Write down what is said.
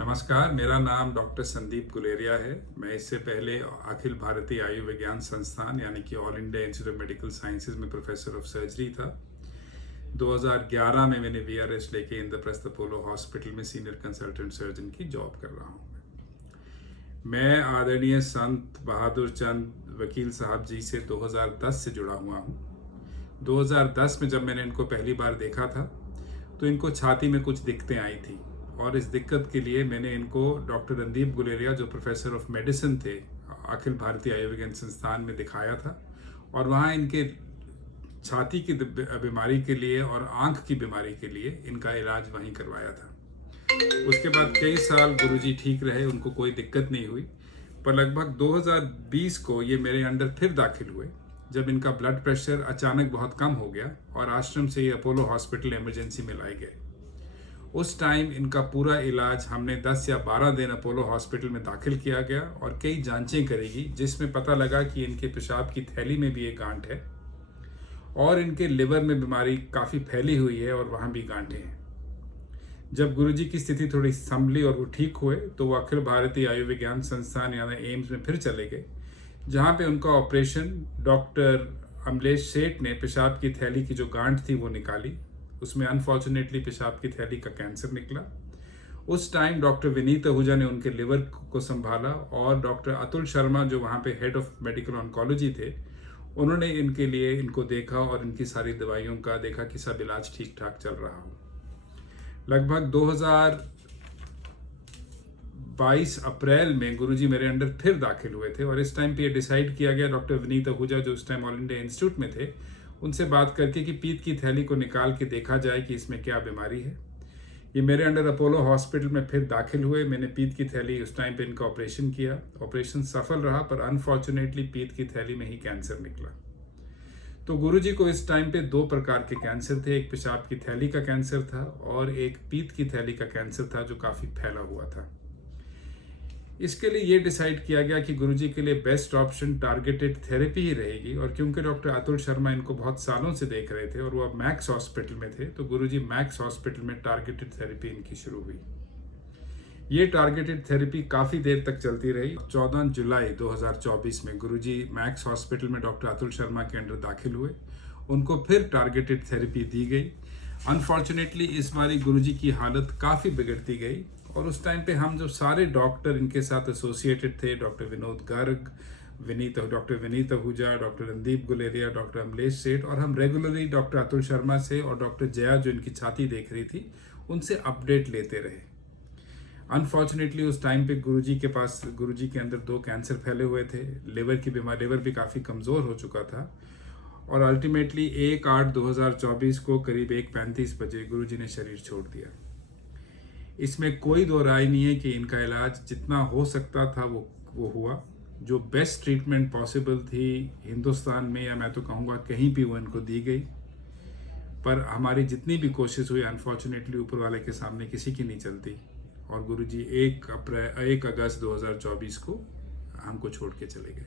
नमस्कार, मेरा नाम डॉक्टर संदीप गुलेरिया है। मैं इससे पहले अखिल भारतीय आयुर्विज्ञान संस्थान यानी कि all India institute of medical sciences में प्रोफेसर ऑफ सर्जरी था। 2011 में मैंने वीआरएस लेके इंद्रप्रस्थ अपोलो हॉस्पिटल में सीनियर कंसल्टेंट सर्जन की जॉब कर रहा हूँ। मैं आदरणीय संत बहादुर चंद वकील साहब जी से 2010 से जुड़ा हुआ हूँ। 2010 में जब मैंने इनको पहली बार देखा था तो इनको छाती में कुछ दिक्कतें आई थी और इस दिक्कत के लिए मैंने इनको डॉक्टर रणदीप गुलेरिया जो प्रोफेसर ऑफ मेडिसिन थे अखिल भारतीय आयुर्विज्ञान संस्थान में दिखाया था और वहाँ इनके छाती की बीमारी के लिए और आंख की बीमारी के लिए इनका इलाज वहीं करवाया था। उसके बाद कई साल गुरुजी ठीक रहे, उनको कोई दिक्कत नहीं हुई। पर लगभग 2020 को ये मेरे अंडर फिर दाखिल हुए जब इनका ब्लड प्रेशर अचानक बहुत कम हो गया और आश्रम से ये अपोलो हॉस्पिटल इमरजेंसी में लाए गए। उस टाइम इनका पूरा इलाज हमने 10 या 12 दिन अपोलो हॉस्पिटल में दाखिल किया गया और कई जांचें करेगी जिसमें पता लगा कि इनके पेशाब की थैली में भी एक गांठ है और इनके लिवर में बीमारी काफ़ी फैली हुई है और वहाँ भी गांठें हैं। जब गुरुजी की स्थिति थोड़ी संभली और वो ठीक हुए तो वो अखिल भारतीय आयुर्विज्ञान संस्थान यानी एम्स में फिर चले गए, जहाँ पे उनका ऑपरेशन डॉक्टर अमलेश सेठ ने पेशाब की थैली की जो गांठ थी वो निकाली। उसमें अनफॉर्चुनेटली पेशाब की थैली का कैंसर निकला। उस टाइम डॉक्टर विनीत आहूजा ने उनके लिवर को संभाला और डॉक्टर अतुल शर्मा जो वहाँ पे हेड ऑफ मेडिकल ऑन्कोलॉजी थे उन्होंने इनके लिए इनको देखा और इनकी सारी दवाइयों का देखा कि सब इलाज ठीक ठाक चल रहा हो। लगभग 2022 अप्रैल में गुरुजी मेरे अंडर फिर दाखिल हुए थे और इस टाइम पे ये डिसाइड किया गया डॉक्टर विनीत आहूजा जो उस टाइम ऑल इंडिया इंस्टीट्यूट में थे उनसे बात करके कि पीत की थैली को निकाल के देखा जाए कि इसमें क्या बीमारी है। ये मेरे अंडर अपोलो हॉस्पिटल में फिर दाखिल हुए। मैंने पीत की थैली उस टाइम पे इनका ऑपरेशन किया। ऑपरेशन सफल रहा पर अनफॉर्चुनेटली पीत की थैली में ही कैंसर निकला। तो गुरुजी को इस टाइम पे 2 प्रकार के कैंसर थे, एक पेशाब की थैली का कैंसर था और एक पीत की थैली का कैंसर था जो काफ़ी फैला हुआ था। इसके लिए ये डिसाइड किया गया कि गुरुजी के लिए बेस्ट ऑप्शन टारगेटेड थेरेपी ही रहेगी और क्योंकि डॉक्टर अतुल शर्मा इनको बहुत सालों से देख रहे थे और वो अब मैक्स हॉस्पिटल में थे तो गुरुजी मैक्स हॉस्पिटल में टारगेटेड थेरेपी इनकी शुरू हुई। ये टारगेटेड थेरेपी काफ़ी देर तक चलती रही। 14 जुलाई 2024 में गुरुजी मैक्स हॉस्पिटल में डॉक्टर अतुल शर्मा के अंडर दाखिल हुए। उनको फिर टारगेटेड थेरेपी दी गई। अनफॉर्चुनेटली इस बारी गुरुजी की हालत काफ़ी बिगड़ती गई और उस टाइम पे हम जो सारे डॉक्टर इनके साथ एसोसिएटेड थे, doctor Vinod Garg, doctor Vineet Ahuja, doctor Randeep Guleria, doctor Amlesh सेठ और हम रेगुलरली डॉक्टर अतुल शर्मा से और डॉक्टर जया जो इनकी छाती देख रही थी उनसे अपडेट लेते रहे। अनफॉर्चुनेटली उस टाइम पे गुरुजी के अंदर 2 कैंसर फैले हुए थे। लिवर की बीमारी, लिवर भी काफ़ी कमज़ोर हो चुका था और अल्टीमेटली 1/8/2024 को करीब 1:35 बजे गुरुजी ने शरीर छोड़ दिया। इसमें कोई दो राय नहीं है कि इनका इलाज जितना हो सकता था वो हुआ। जो बेस्ट ट्रीटमेंट पॉसिबल थी हिंदुस्तान में या मैं तो कहूँगा कहीं भी वो इनको दी गई, पर हमारी जितनी भी कोशिश हुई अनफॉर्चुनेटली ऊपर वाले के सामने किसी की नहीं चलती और गुरुजी 1 अगस्त 2024 को हमको छोड़ के चले गए।